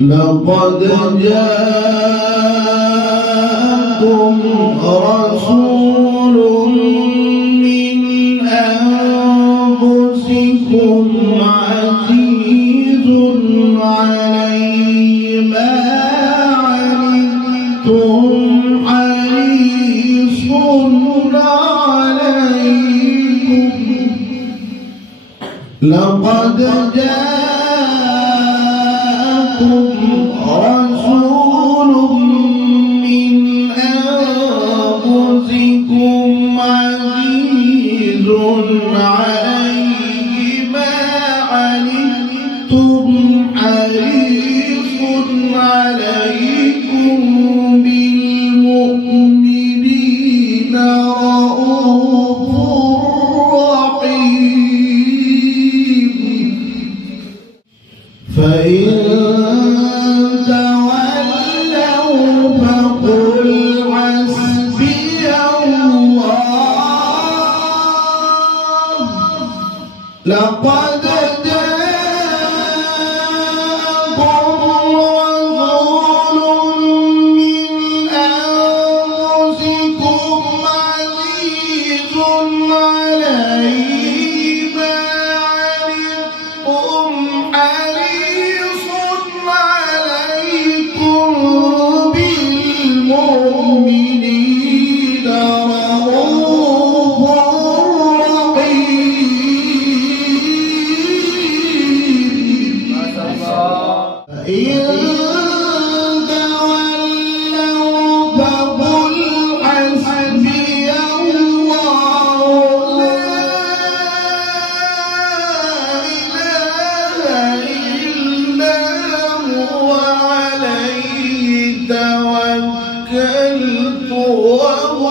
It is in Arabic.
لقد جاءكم رسول من أنفسكم عزيز عليه ما عنتم حريص عليكم. لقد جاءكم رسول من أنفسكم عزيز عليه ما عنتم حريص عليكم بالمؤمنين رؤوف رحيم. فإن تولوا فقل حسبي الله. لقد جاءكم رسول من أنفسكم عزيز عليه ما عنتم حريص عليكم بالمؤمنين رؤوف رحيم. فإن تولوا فقل حسبي الله لا إله إلا هو عليه توكلت وهو